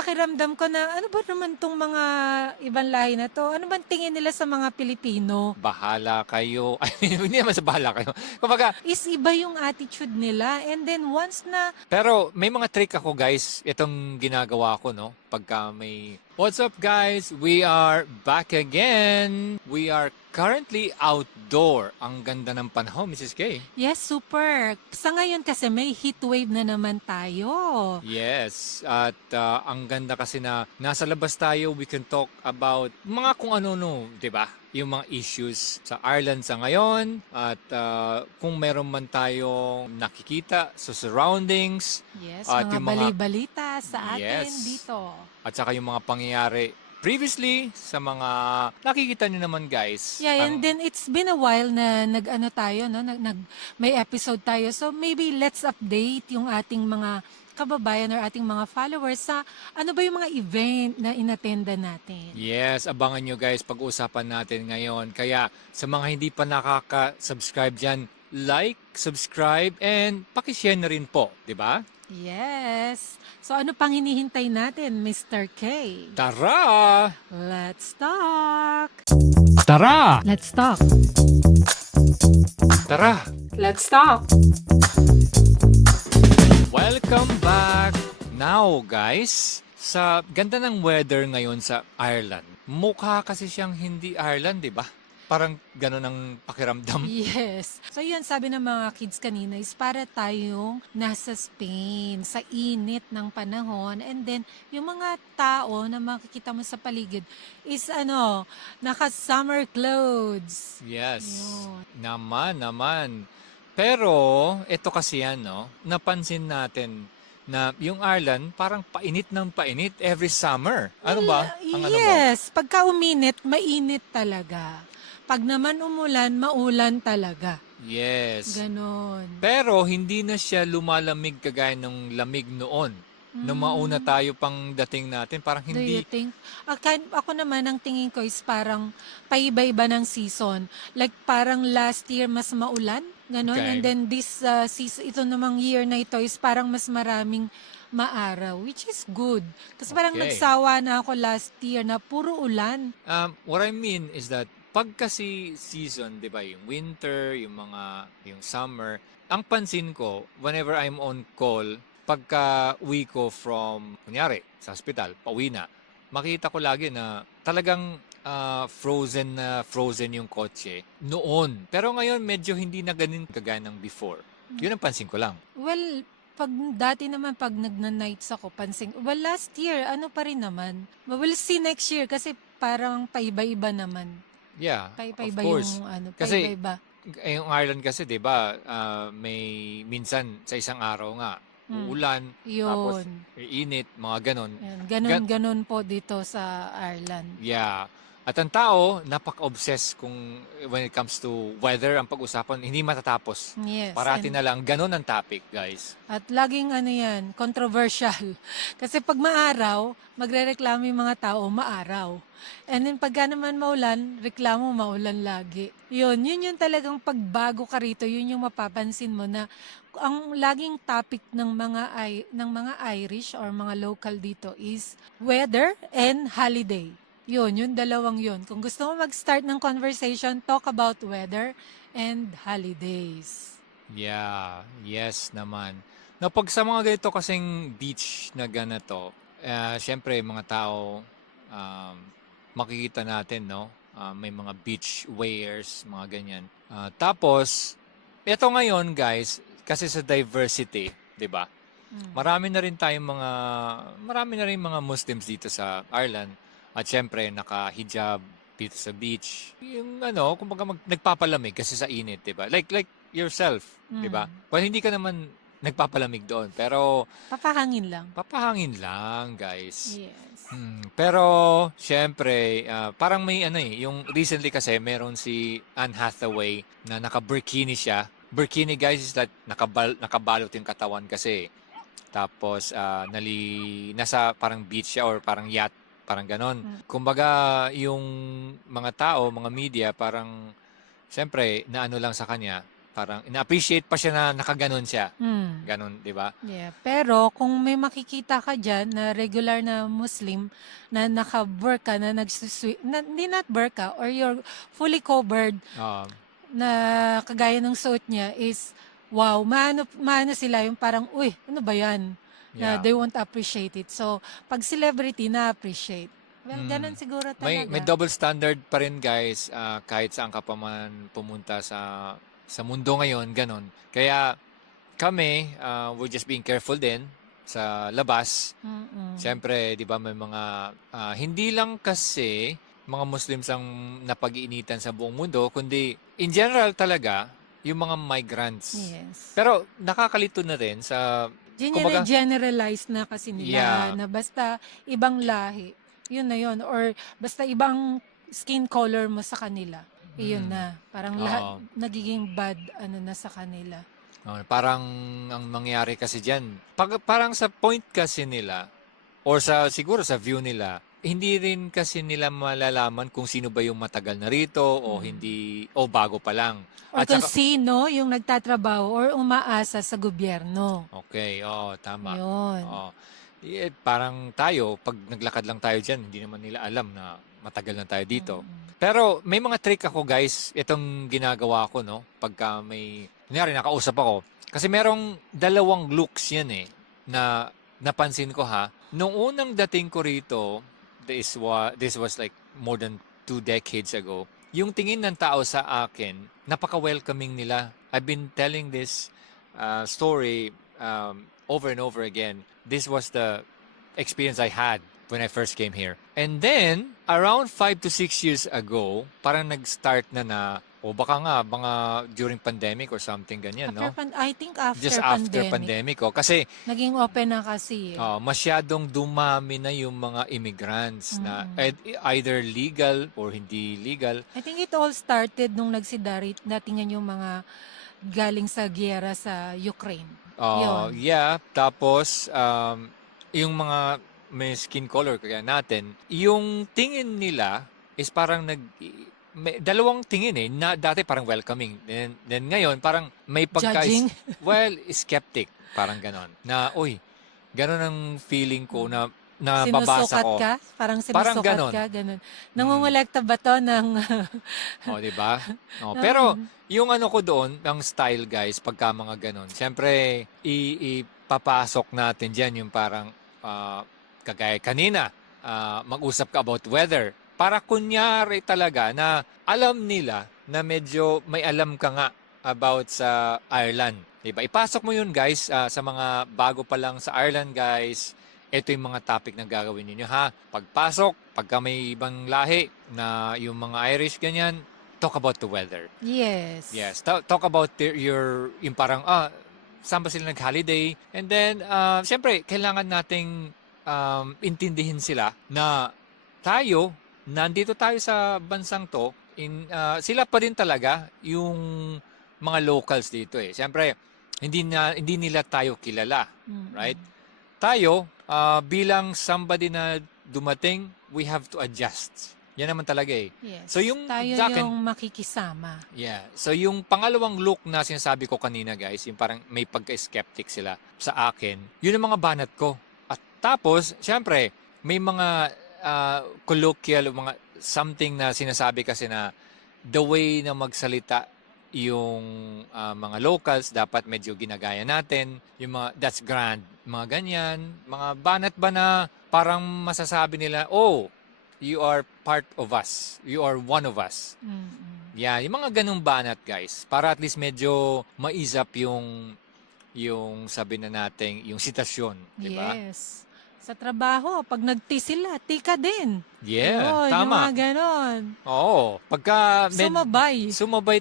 pakiramdam ko na ano ba naman 'tong mga ibang lahi na 'to? Ano bang tingin nila sa mga Pilipino? Bahala kayo. Ay, hindi naman sa bahala kayo. Kumbaga, Is iba yung attitude nila and then once na pero may mga trick ako guys, itong ginagawa ko no, pagka may What's up guys? We are back again. We are currently outdoor. Ang ganda ng panahon, Mrs. K. yes, super. Sa ngayon kasi may heat wave na naman tayo. Yes, at ang ganda kasi na nasa labas tayo, we can talk about mga kung ano-no, 'di ba? Yung mga issues sa Ireland sa ngayon at kung meron man tayong nakikita sa surroundings Yes, at mga yung mga bali-balita sa atin yes, dito. at saka yung mga pangyayari previously sa mga nakikita niyo naman guys. Yeah, and Ang then it's been a while na nag-ano tayo, no? May episode tayo. So maybe let's update yung ating mga kababayan or ating mga followers sa ano ba yung mga event na inattenda natin. Yes, abangan nyo guys, pag-uusapan natin ngayon. Kaya sa mga hindi pa nakaka-subscribe dyan, like, subscribe, and pakishare na rin po, di ba? Yes. So ano pang hinihintay natin, Mr. K? Tara! Let's talk! Tara! Let's talk! Tara! Let's talk! Welcome back! Now guys, sa ganda ng weather ngayon sa Ireland, mukha kasi siyang hindi Ireland, di ba? Parang gano'n ang pakiramdam. Yes. So yun, sabi ng mga kids kanina is para tayong nasa Spain, sa init ng panahon. And then, yung mga tao na makikita mo sa paligid is naka-summer clothes. Yes. Yun. Naman. Pero, ito kasi yan, no? Napansin natin na yung Ireland parang painit ng painit every summer. Ano ba? Ang ano mo? Yes. Pagka uminit, mainit talaga. Pag naman umulan, maulan talaga. Yes. Ganon. Pero hindi na siya lumalamig kagaya ng lamig noon. Nung mauna tayo pang dating natin, parang Do you hindi. think? Ako naman, ang tingin ko is parang paiba-iba ng season. Like parang last year mas maulan, ganon. Okay. And then this season, ito namang year na ito is parang mas maraming maaraw, which is good. Kasi parang Okay. nagsawa na ako last year na puro ulan. What I mean is that pag kasi season, 'di ba, yung winter, yung summer, ang pansin ko whenever I'm on call, pagka uwi ko from kunyari sa hospital, pauwi na, makita ko lagi na talagang frozen yung kotse noon. Pero ngayon medyo hindi na ganun kagaya ng before. Yun ang pansin ko lang. Well, dati naman pag nagna-nights ako, last year, ano pa rin naman. But we'll see next year kasi parang paiba-iba naman. Yeah, of Paiba-iba course. yung Kasi paiba-iba. yung Ireland kasi 'di ba, may minsan sa isang araw nga uulan, tapos Yun. init, mga ganon. Yan. Ganon po dito sa Ireland. Yeah. At ang tao, napaka-obsessed kung when it comes to weather, ang pag-usapan, hindi matatapos. Yes. Parati na lang, ganon ang topic, guys. At laging yan, controversial. Kasi pag maaraw, magrereklamo yung mga tao, maaraw. And then pagka naman maulan, reklamo maulan lagi. Yun yung talagang pagbago ka rito, yun yung mapapansin mo na ang laging topic ng mga Irish or mga local dito is weather and holiday. Yung dalawang yun. Kung gusto mo mag-start ng conversation, talk about weather and holidays. Yeah, yes naman. Na pag sa mga ganito kasing beach na ganito, syempre mga tao, makikita natin, no? May mga beach wears, mga ganyan. Tapos, ito ngayon guys, kasi sa diversity, 'di ba? Marami na rin mga Muslims dito sa Ireland at syempre naka-hijab dito sa beach. Yung kumbaga nagpapalamig kasi sa init, 'di ba? Like yourself, 'di ba? Well, hindi ka naman nagpapalamig doon, pero Papahangin lang. papahangin lang, guys. Yes. Pero syempre, parang may yung recently kasi meron si Anne Hathaway na naka-burkini siya. Burkini guys is that nakabalot yung katawan kasi. Tapos nasa parang beach siya or parang yacht, parang ganon. Kumbaga yung mga tao, mga media parang syempre naano lang sa kanya. parang ina-appreciate pa siya na nakaganon siya. Mm. Ganon, di ba? Yeah. Pero kung may makikita ka dyan na regular na Muslim na naka-burqa, na hindi not burqa, or you're fully covered, Um, na kagaya ng suot niya is, wow, maano sila yung parang, uy, ano ba yan? Na yeah. they won't appreciate it. So, pag celebrity, na-appreciate. Well, Mm. ganun siguro May talaga. double standard pa rin guys, kahit saan ka pa man pumunta sa mundo ngayon, ganon. Kaya kami, we're just being careful din sa labas. Mm-mm. Siyempre, 'di ba, may mga hindi lang kasi mga Muslims ang napag-iinitan sa buong mundo, kundi in general talaga yung mga migrants. Yes. Pero nakakalito na rin sa kumbaga, Generalize na kasi nila yeah, na basta ibang lahi, yun na yun. Or basta ibang skin color mo sa kanila, yun mm, na. Parang lahat oo. nagiging bad na sa kanila. Parang ang mangyayari kasi diyan, parang sa point kasi nila or siguro sa view nila, hindi rin kasi nila malalaman kung sino ba yung matagal na rito o hindi o bago pa lang. Or At kung saka, sino yung nagtatrabaho or umaasa sa gobyerno. okay, oo, tama. Yun. Oo. Parang tayo, pag naglakad lang tayo diyan, hindi naman nila alam na matagal na tayo dito. Pero may mga trick ako guys, itong ginagawa ko, no? Pagka kunyari nakausap ako. Kasi merong dalawang looks yan na napansin ko ha. Nung unang dating ko rito, this was like more than 2 decades ago, yung tingin ng tao sa akin, napaka-welcoming nila. I've been telling this story over and over again. This was the experience I had when I first came here. And then, around 5 to 6 years ago, parang nag-start na, o baka nga, mga during pandemic or something ganyan, no? I think after Just after pandemic. Kasi naging open na kasi. masyadong dumami na yung mga immigrants na either legal or hindi legal. I think it all started nung natingnan yung mga galing sa giyera sa Ukraine. Yun. Yeah, tapos yung mga may skin color kaya natin, yung tingin nila is parang may dalawang tingin na dati parang welcoming. Then ngayon parang may Judging. well, skeptic, parang ganon. Na ganon ang feeling ko na nababasa Sinusukat ko. ka? Parang Parang sinusukat ganon. ka? Ganun. Nangungulekta ba to ng... Di ba? Pero yung ano ko doon, ang style guys, pagka mga ganon, siyempre ipapasok natin dyan yung parang kagaya kanina, mag-usap ka about weather. Para kunyari talaga na alam nila na medyo may alam ka nga about sa Ireland. Diba? Ipasok mo yun guys sa mga bago pa lang sa Ireland guys. Ito yung mga topic na gagawin ninyo ha. Pagpasok, pagka may ibang lahi na yung mga Irish ganyan, talk about the weather. Yes. Yes. Talk about yung parang, saan ba sila nag-holiday? And then, siyempre, kailangan nating intindihin sila na nandito tayo sa bansang to, sila pa din talaga yung mga locals dito Siyempre, hindi nila tayo kilala, right? Tayo, bilang somebody na dumating, we have to adjust. Yan naman talaga Yes. So yung tayo sa akin, yung makikisama. Yeah. So yung pangalawang look na sinasabi ko kanina guys, yung parang may pagka-skeptic sila sa akin, yun ang mga banat ko. At tapos, syempre, may mga colloquial, mga something na sinasabi kasi na the way na magsalita yung mga locals, dapat medyo ginagaya natin. Yung mga, that's grand, mga ganyan. Mga banat ba na parang masasabi nila, you are part of us. You are one of us. Yeah, yung mga ganung banat guys. Para at least medyo maisap yung sabi na natin, yung sitasyon. Diba? Yes. Sa trabaho, pag sila, tika din. Yeah, Yun, tama. Yung mga ganon. Oo. Pagka Sumabay.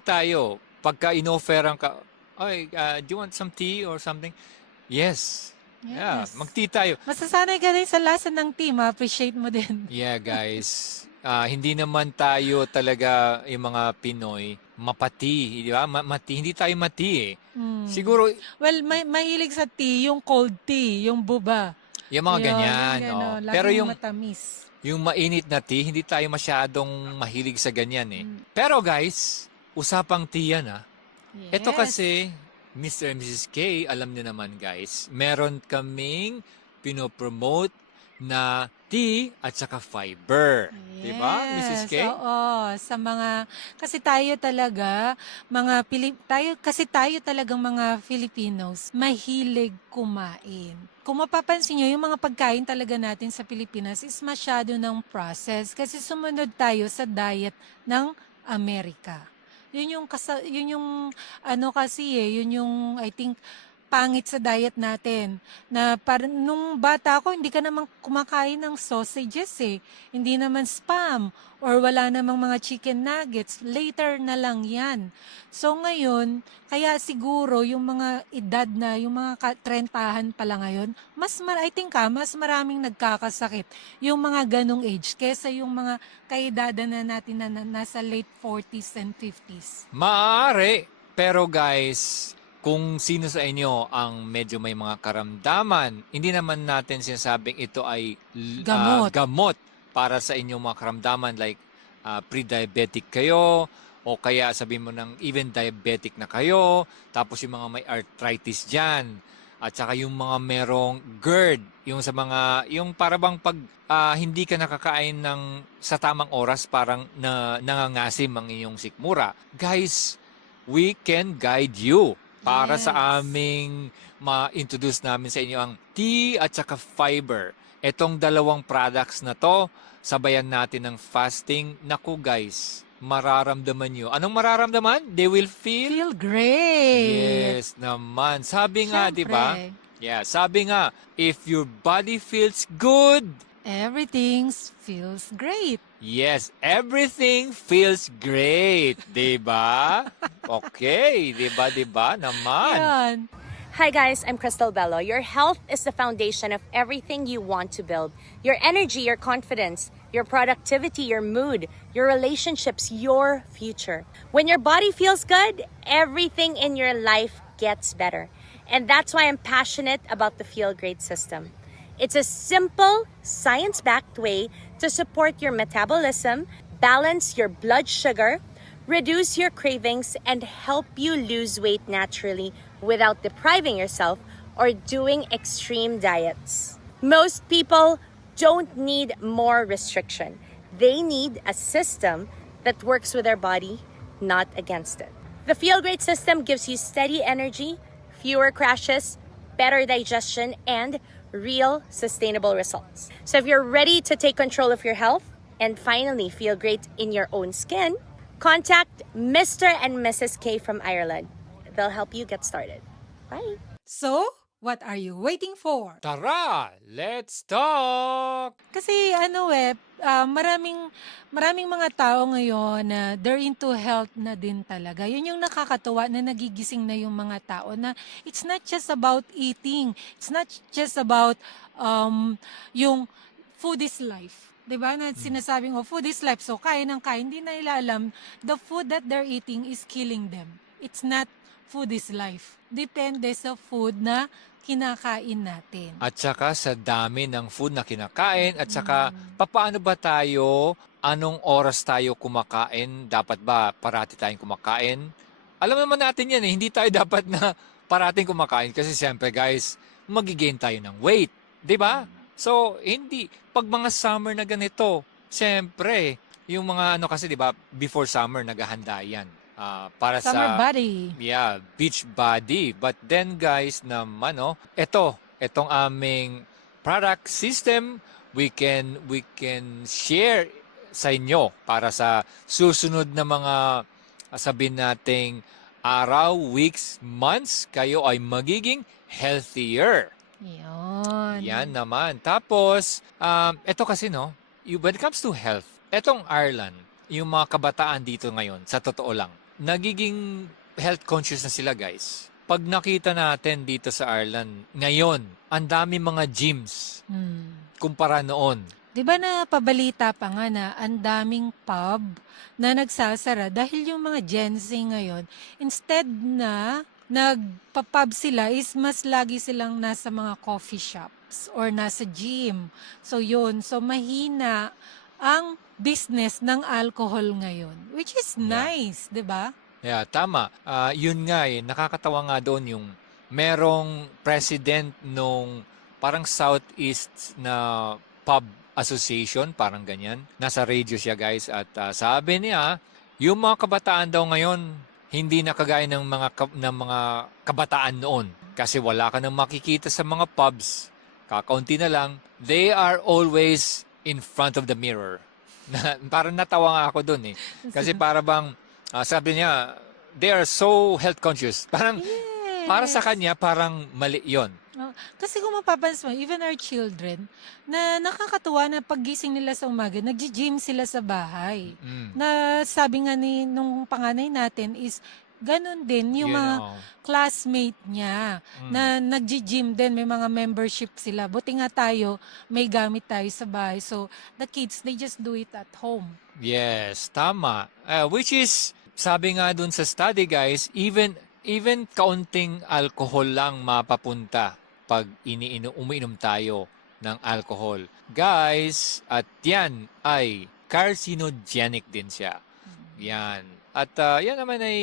tayo. Pagka inofferan ka, do you want some tea or something? Yes. Yeah, mag-tea tayo. Masasanay ka din sa lasa ng tea, ma-appreciate mo din. Yeah, guys. Hindi naman tayo talaga yung mga Pinoy mapati, di ba? Hindi tayo mati Siguro, well, mahilig sa tea, yung cold tea, yung buba. yung mga ganyan. Pero yung matamis. Yung mainit na tea, hindi tayo masyadong mahilig sa ganyan Pero guys, usapang tea yan Ito Yes. kasi, Mr. and Mrs. K, alam niyo naman guys, meron kaming pinopromote na tea at saka fiber. 'Di ba, Mrs. Yes, K? oo. Sa mga kasi tayo talaga, tayo talagang mga Filipinos, mahilig kumain. Kung mapapansin niyo, yung mga pagkain talaga natin sa Pilipinas is masyado ng process kasi sumunod tayo sa diet ng Amerika. Yun yung ano kasi yun yung I think pangit sa diet natin. Na parang nung bata ako, hindi ka naman kumakain ng sausages eh. Hindi naman spam or wala namang mga chicken nuggets. Later na lang yan. So ngayon, kaya siguro yung mga edad na, yung mga trentahan pala ngayon, I think mas maraming nagkakasakit yung mga ganong age kesa yung mga kaedadan na natin na nasa late 40s and 50s. Maaari, pero guys, kung sino sa inyo ang medyo may mga karamdaman, hindi naman natin sinasabing ito ay Gamot. gamot para sa inyong mga karamdaman like pre-diabetic kayo o kaya sabihin mo ng even diabetic na kayo, tapos yung mga may arthritis dyan, at saka yung mga merong GERD, yung sa mga, yung para bang pag hindi ka nakakain ng sa tamang oras, parang nangangasim ang iyong sikmura. Guys, we can guide you para sa Yes. aming ma-introduce namin sa inyo ang tea at saka fiber. Etong dalawang products na to, sabayan natin ng fasting. Naku guys, mararamdaman nyo. Anong mararamdaman? They will feel? Feel great. Yes naman. Sabi nga, di ba? Siyempre, Yeah, sabi nga, if your body feels good, everything feels great. yes, everything feels great, 'di ba? Okay, 'di ba naman? Yan. Hi guys, I'm Crystal Bello. Your health is the foundation of everything you want to build. Your energy, your confidence, your productivity, your mood, your relationships, your future. When your body feels good, everything in your life gets better. And that's why I'm passionate about the Feel Great system. It's a simple, science-backed way to support your metabolism, balance your blood sugar, reduce your cravings, and help you lose weight naturally without depriving yourself or doing extreme diets. Most people don't need more restriction. They need a system that works with their body, not against it. The Feel Great system gives you steady energy, fewer crashes, better digestion, and real sustainable results. So if you're ready to take control of your health and finally feel great in your own skin, contact Mr. and Mrs. K from Ireland. They'll help you get started. Bye. So, what are you waiting for? Tara, let's talk. Kasi maraming mga tao ngayon na they're into health na din talaga. Yun yung nakakatuwa na nagigising na yung mga tao na it's not just about eating. It's not just about yung food is life. 'Di ba? Na sinasabing food is life. So kain ng kain, hindi na nila alam the food that they're eating is killing them. It's not food is life. Depende sa food na kinakain natin. At saka sa dami ng food na kinakain at saka papaano ba tayo, anong oras tayo kumakain, dapat ba parati tayong kumakain? Alam naman natin yan hindi tayo dapat na parating kumakain kasi siyempre guys, magigain tayo ng weight, 'di ba? So, hindi pag mga summer na ganito, siyempre, yung mga kasi 'di ba, before summer naghahanda yan. Para Summer sa body. beach body. But then guys naman etong aming product system, we can share sa inyo para sa susunod na mga sabihin nating araw, weeks, months, kayo ay magiging healthier. Yun. Yan naman. Tapos, ito kasi when it comes to health, etong Ireland, yung mga kabataan dito ngayon, sa totoo lang, nagiging health conscious na sila guys. Pag nakita natin dito sa Ireland, ngayon, ang dami mga gyms kumpara noon. Di ba na pabalita pa nga na ang daming pub na nagsasara dahil yung mga Gen Z ngayon, instead na nagpa-pub sila is mas lagi silang nasa mga coffee shops or nasa gym. So yun, so mahina ang business ng alcohol ngayon, which is nice, 'di ba? Yeah, tama. Yun nga eh, nakakatawa nga doon yung merong president nung parang Southeast na pub association, parang ganyan. Nasa radio siya guys at sabi niya, yung mga kabataan daw ngayon hindi na kagaya ng mga kabataan noon kasi wala ka nang makikita sa mga pubs. Kakaunti na lang. They are always in front of the mirror. Parang natawa nga ako doon eh. Kasi para bang sabi niya, they are so health conscious. Parang para sa Yes. kanya parang mali 'yon. Oh, kasi kung mapapansin mo, even our children, na nakakatuwa na paggising nila sa umaga, nagji-gym sila sa bahay. Mm. Na sabi nga nung panganay natin is, ganun din yung Yun, mga oo. classmate niya Mm. na nagji-gym din, may mga membership sila. Buti nga tayo, may gamit tayo sa bahay. So, the kids, they just do it at home. Yes, tama. Which is, sabi nga dun sa study guys, even kaunting alcohol lang mapapunta pag umiinom tayo ng alcohol. Guys, at yan ay carcinogenic din siya. Yan. At yan naman ay,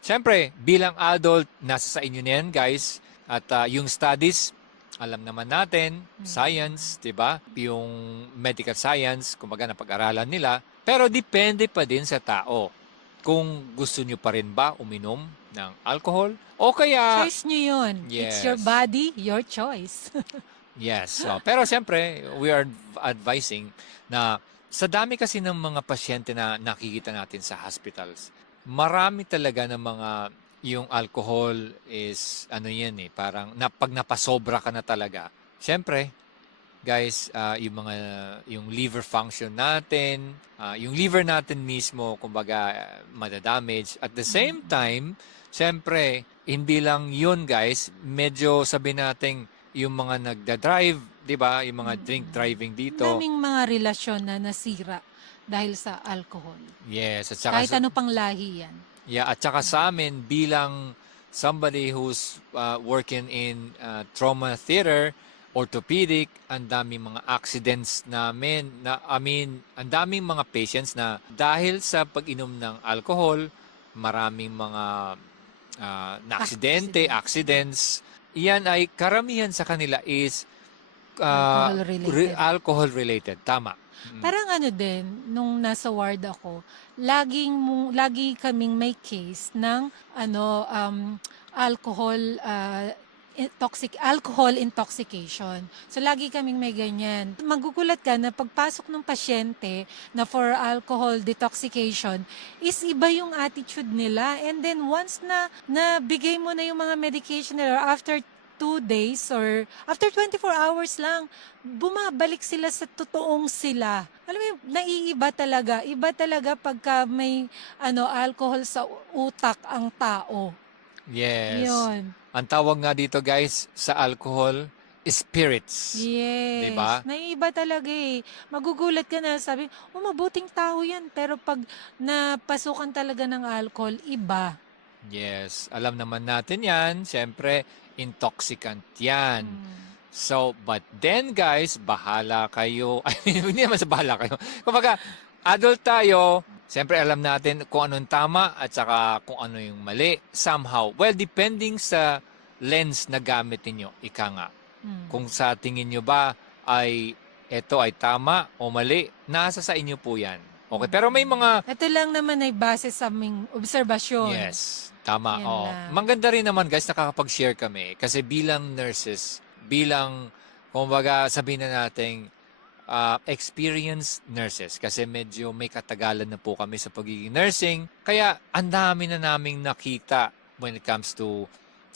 siyempre, bilang adult, nasa sa inyo na yan guys. At yung studies, alam naman natin, science, di ba? Yung medical science, kumbaga napag-aralan nila. Pero depende pa din sa tao. Kung gusto nyo pa rin ba uminom ng alcohol o kaya Choice nyo yun. It's your Yes. body, your choice. yes. Pero siyempre, we are advising na sa dami kasi ng mga pasyente na nakikita natin sa hospitals, marami talaga ng mga yung alcohol is ano yan eh, parang pag napasobra ka na talaga. Siyempre, guys, yung liver function natin, yung liver natin mismo kumbaga madadamage. At the same time, siyempre, hindi lang yun guys, medyo sabi natin yung mga nagda-drive, 'di ba? Yung mga drink driving dito. Daming mga relasyon na nasira dahil sa alcohol. Yes, at saka Kahit ano pang lahi yan. yeah, at saka sa amin bilang somebody who's working in trauma theater, orthopedic, ang daming mga accidents namin na ang daming mga patients na dahil sa pag-inom ng alcohol, maraming mga na-aksidente, accidents. Iyan ay karamihan sa kanila is Alcohol-related. alcohol related. Tama. Parang ano din, nung nasa ward ako, lagi kaming may case ng alcohol alcohol intoxication. So lagi kaming may ganyan. Magugulat ka na pagpasok ng pasyente na for alcohol detoxification is iba yung attitude nila, and then once na nabigay mo na yung mga medication nila after 2 days or after 24 hours lang, bumabalik sila sa totoong sila. Alam mo, naiiba talaga. Iba talaga pagka may alcohol sa utak ang tao. Yes. Yun. Ang tawag nga dito guys sa alcohol, spirits. Yes. Diba? Naiiba talaga eh. Magugulat ka na, sabi, mabuting tao yan. Pero pag napasukan talaga ng alcohol, iba. Yes, alam naman natin yan. Siyempre, intoxicant yan. So, but then guys, bahala kayo. Ay, hindi naman sa bahala kayo. Kumbaga, adult tayo, siyempre alam natin kung anong tama at saka kung ano yung mali. Somehow, well, depending sa lens na gamit ninyo, ika nga. Kung sa tingin nyo ba ay ito ay tama o mali, nasa sa inyo po yan. Okay, pero may mga Ito lang naman ay base sa aming obserbasyon. yes, tama. Yan Oo. lang. Maganda rin naman guys nakakapag-share kami kasi bilang nurses, bilang kumbaga sabihin na natin experienced nurses kasi medyo may katagalan na po kami sa pagiging nursing. Kaya ang dami na naming nakita when it comes to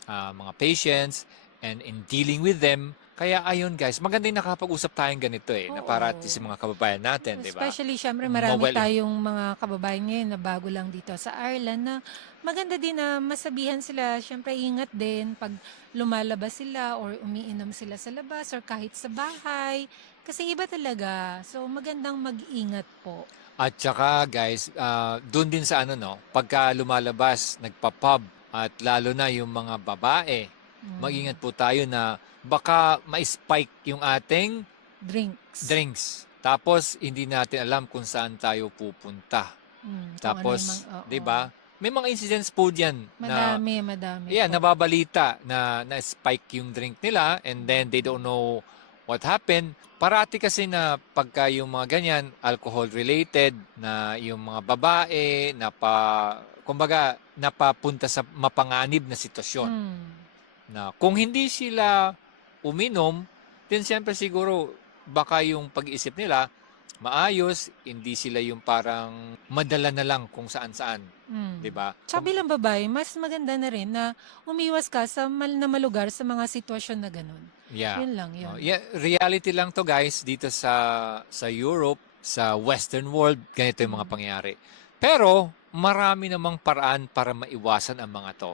mga patients and in dealing with them. Kaya ayun guys, maganda yung nakapag-usap tayong ganito na para at least yung mga kababayan natin, di ba? Especially, syempre, marami Mawala. tayong mga kababayan ngayon na bago lang dito sa Ireland na maganda din na masabihan sila, syempre, ingat din pag lumalabas sila or umiinom sila sa labas or kahit sa bahay. Kasi iba talaga. So, magandang mag-ingat po. At saka guys, doon din sa pagka lumalabas, nagpa-pub at lalo na yung mga babae, mag-ingat po tayo na baka ma-spike yung ating drinks. Tapos hindi natin alam kung saan tayo pupunta. Kung Tapos, ano yung 'di ba? may mga incidents po diyan na Madami yeah, po. nababalita na spike yung drink nila and then they don't know what happened. Parati kasi na pagka yung mga ganyan, alcohol related, na yung mga babae, kumbaga, napapunta sa mapanganib na sitwasyon. Mm. Na kung hindi sila uminom, then siyempre siguro baka yung pag-iisip nila maayos, hindi sila yung parang madala na lang kung saan-saan, 'di ba? Tsaka bilang babae, mas maganda na rin na umiwas ka sa na malugar sa mga sitwasyon na ganun. Yeah. Yun lang yun. Yeah, reality lang to guys dito sa Europe, sa Western world, ganito yung mga pangyayari. Pero marami namang paraan para maiwasan ang mga to.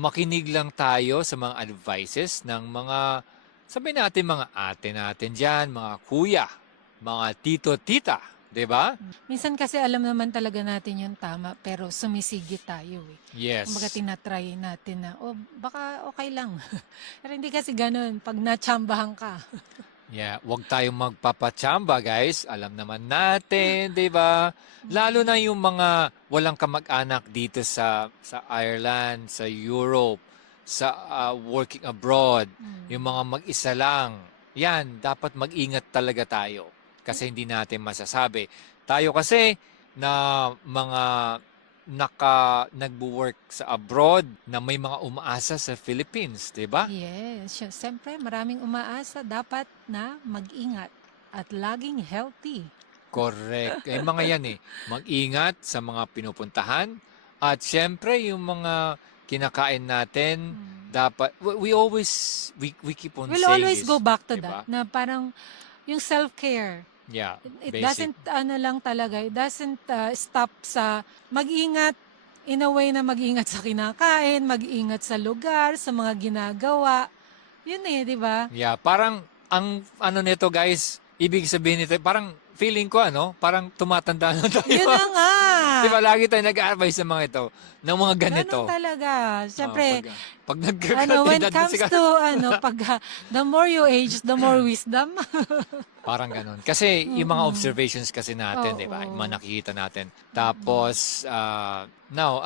Makinig lang tayo sa mga advices ng mga, sabihin natin mga ate natin diyan, mga kuya, mga tito, tita, 'di ba? Minsan kasi alam naman talaga natin yung tama pero sumisigit tayo eh. Yes. Kumbaga tinatry natin na, baka okay lang. Pero hindi kasi ganun pag natsambahan ka. Yeah, wag tayong magpapatsamba, guys. Alam naman natin, 'di ba? Lalo na yung mga walang kamag-anak dito sa Ireland, sa Europe, sa working abroad, yung mga mag-isa lang. Yan, dapat mag-ingat talaga tayo kasi hindi natin masasabi. Tayo kasi na mga nagwo-work sa abroad na may mga umaasa sa Philippines, 'di ba? Yes, siyempre maraming umaasa dapat na mag-ingat at laging healthy. Correct. Eh, mga yan eh. Mag-ingat sa mga pinupuntahan at syempre yung mga kinakain natin dapat we keep on We'll saying always this, go back to diba? that na parang yung self-care. Yeah, It basic. doesn't it doesn't stop sa mag-ingat in a way na mag-ingat sa kinakain, mag-ingat sa lugar, sa mga ginagawa. Yun eh, di ba? Yeah, parang ang ano nito guys, ibig sabihin nito, parang feeling ko parang tumatanda na tayo. Yun na nga. Di ba lagi tayo nag-a-advise sa mga ito, ng mga ganito. Ganun talaga. Siyempre, Pag when nagkakatidad it na comes to, pag the more you age, the more wisdom. parang ganun. Kasi yung mga observations kasi natin, di ba? Oo. Yung mga nakikita natin. Tapos, now,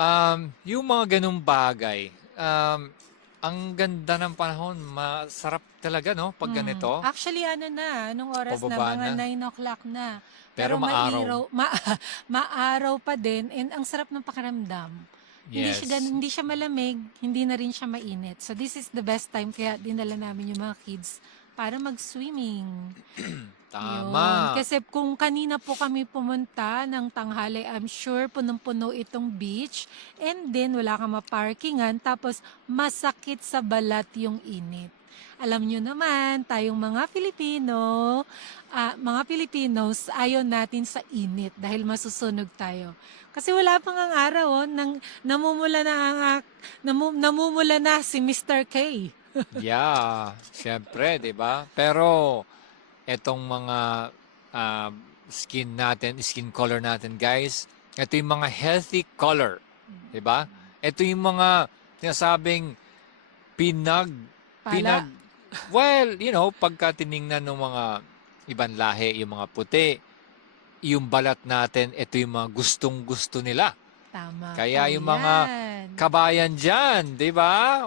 yung mga ganung bagay, ang ganda ng panahon, masarap talaga, no? Pag ganito. Actually, anong oras na? Pababa Mga na. 9 o'clock na. Pero maaraw. Maaraw pa din and ang sarap ng pakiramdam. Yes. Hindi siya malamig, hindi na rin siya mainit. So this is the best time kaya dinala namin yung mga kids para mag-swimming. Tama. Yun. Kasi kung kanina po kami pumunta ng tanghali, I'm sure punong-puno itong beach. And then, wala kang maparkingan. Tapos, masakit sa balat yung init. Alam nyo naman, tayong mga Filipinos, ayaw natin sa init dahil masusunog tayo. Kasi wala pang ang araw, namumula na si Mr. K. Yeah, syempre, di ba? Pero, etong mga skin color natin, guys, ito yung mga healthy color. Di ba? Ito yung mga sinasabing Pala. well, pagka tiningnan ng mga ibang lahi, yung mga puti, yung balat natin, ito yung mga gustong-gusto nila. Tama Kaya po yung mga yan. kabayan dyan, di ba?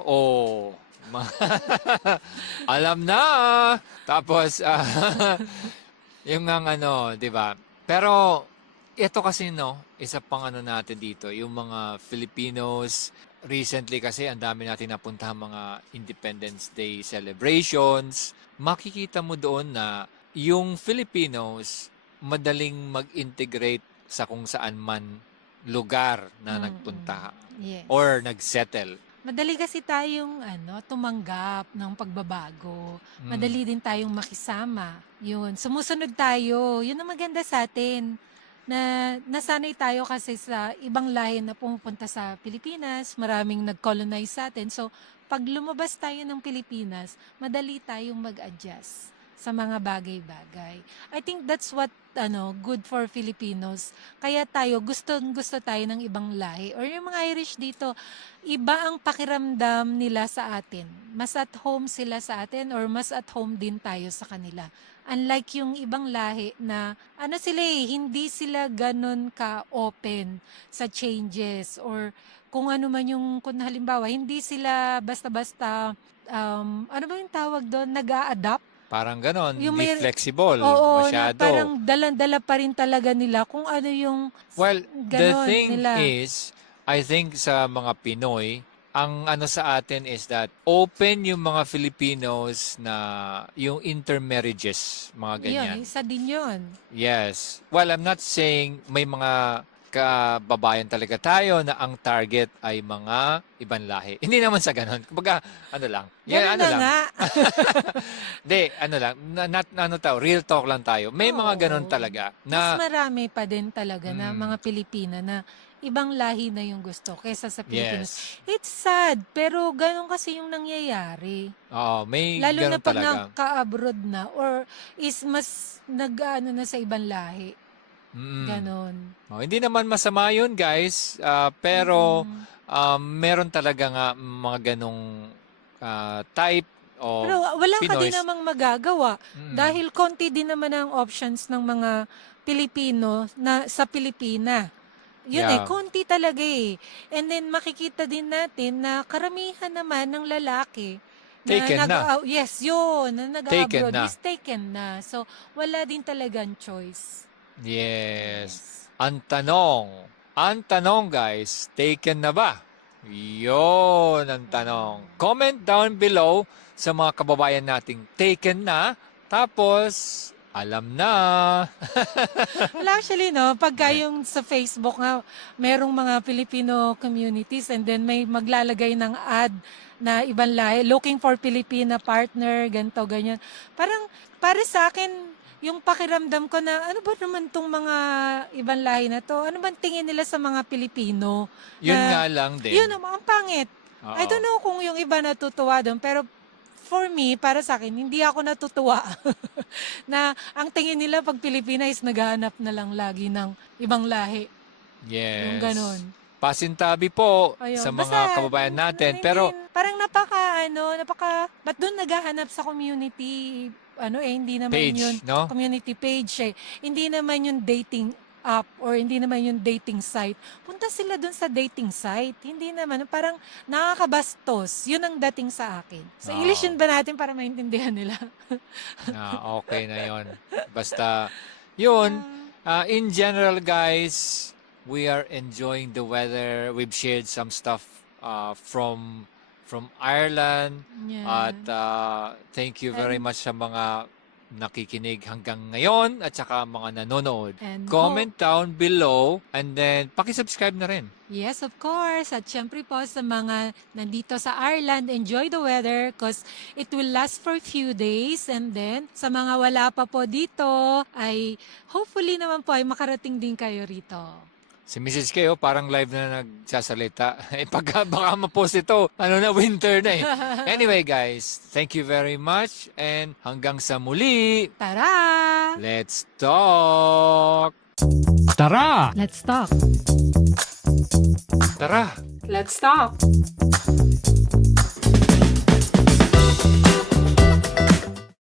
Alam na. Tapos, yung di ba? Pero, ito kasi, isa pang natin dito, yung mga Filipinos, recently kasi, ang dami natin napuntahan mga Independence Day celebrations. Makikita mo doon na yung Filipinos, madaling mag-integrate sa kung saan man lugar na nagpunta Yes. or nagsettle. Madali kasi tayong tumanggap ng pagbabago. Madali din tayong makisama. Yun, sumusunod tayo. Yun ang maganda sa atin. Na nasanay tayo kasi sa ibang lahi na pumupunta sa Pilipinas, maraming nag-colonize sa atin. So, pag lumabas tayo ng Pilipinas, madali tayong mag-adjust sa mga bagay-bagay. I think that's what good for Filipinos. Kaya tayo, gusto tayo ng ibang lahi. Or yung mga Irish dito, iba ang pakiramdam nila sa atin. Mas at home sila sa atin or mas at home din tayo sa kanila. Unlike yung ibang lahi na hindi sila ganun ka-open sa changes or kung ano man yung, kung halimbawa, hindi sila basta-basta, ano ba yung tawag doon, nag-a-adapt. Parang ganon, Yung hindi may- flexible Oo, na masyado. parang dala-dala pa rin talaga nila kung ano yung Well, the ganon thing nila. is, I think sa mga Pinoy, ang ano sa atin is that open yung mga Filipinos na yung intermarriages, mga ganyan. Yun, isa din yun. Yes. Well, I'm not saying may mga kababayan talaga tayo na ang target ay mga ibang lahi. Hindi naman sa ganun. Kumbaga, ano lang. Ganun ano na lang. nga. Hindi, ano lang. Real talk lang tayo. May mga Oo. ganun talaga Mas na marami pa din talaga na Mm. mga Pilipina na ibang lahi na yung gusto kaysa sa Pilipinos. yes. It's sad, pero ganun kasi yung nangyayari. Oo, may Lalo na ganun pag talaga. nagka-abroad na or is mas nag-ano na sa ibang lahi. Mm. Ganon. Hindi naman masama yun, guys. Pero Mm. meron talaga nga mga ganong type of Pero wala ka din Pinoys. namang magagawa Mm. dahil konti din naman ang options ng mga Pilipino na sa Pilipina. Yun Yeah. konti talaga eh. And then makikita din natin na karamihan naman ng lalaki Taken na. yes, yun, na nag-abroad na. is taken na. So, wala din talagang choice. Yes. Ang tanong guys, taken na ba? Yun ang tanong. Comment down below sa mga kababayan nating taken na, tapos alam na. Well, actually, pagka yung sa Facebook nga, merong mga Filipino communities and then may maglalagay ng ad na ibang lahi, looking for Filipina partner, ganito, ganyan. Parang, para sa akin, yung pakiramdam ko na, ano ba naman tong mga ibang lahi na to? Ano ba tingin nila sa mga Pilipino? Yun Na- nga lang din. Yun, ang pangit. Oo. I don't know kung yung iba natutuwa doon, pero for me, para sa akin, hindi ako natutuwa. Na ang tingin nila pag Pilipina is naghahanap na lang lagi ng ibang lahi. Yes. Yung ganon. Pasintabi po Ayun. sa Basta, mga kababayan natin. Pero parang ba't doon naghahanap sa community, hindi naman page, yun, no? community page eh. Hindi naman yung dating app or hindi naman yung dating site. Punta sila doon sa dating site. Hindi naman, parang nakakabastos. Yun ang dating sa akin. Sa Oo. English yun ba natin para maintindihan nila? Okay na yon. Basta, yun. In general, guys, we are enjoying the weather. We've shared some stuff from Ireland. Yeah. At thank you very And- much sa mga nakikinig hanggang ngayon at saka mga nanonood. And Comment down below and then pakisubscribe na rin. Yes, of course. At syempre po sa mga nandito sa Ireland, enjoy the weather because it will last for a few days. And then, sa mga wala pa po dito, ay hopefully naman po ay makarating din kayo rito. Si Mrs. K, parang live na nagsasalita. Pagka baka ma-post ito, winter na eh. Anyway guys, thank you very much and hanggang sa muli, Tara! let's talk! Tara! Let's talk. Tara! Let's talk.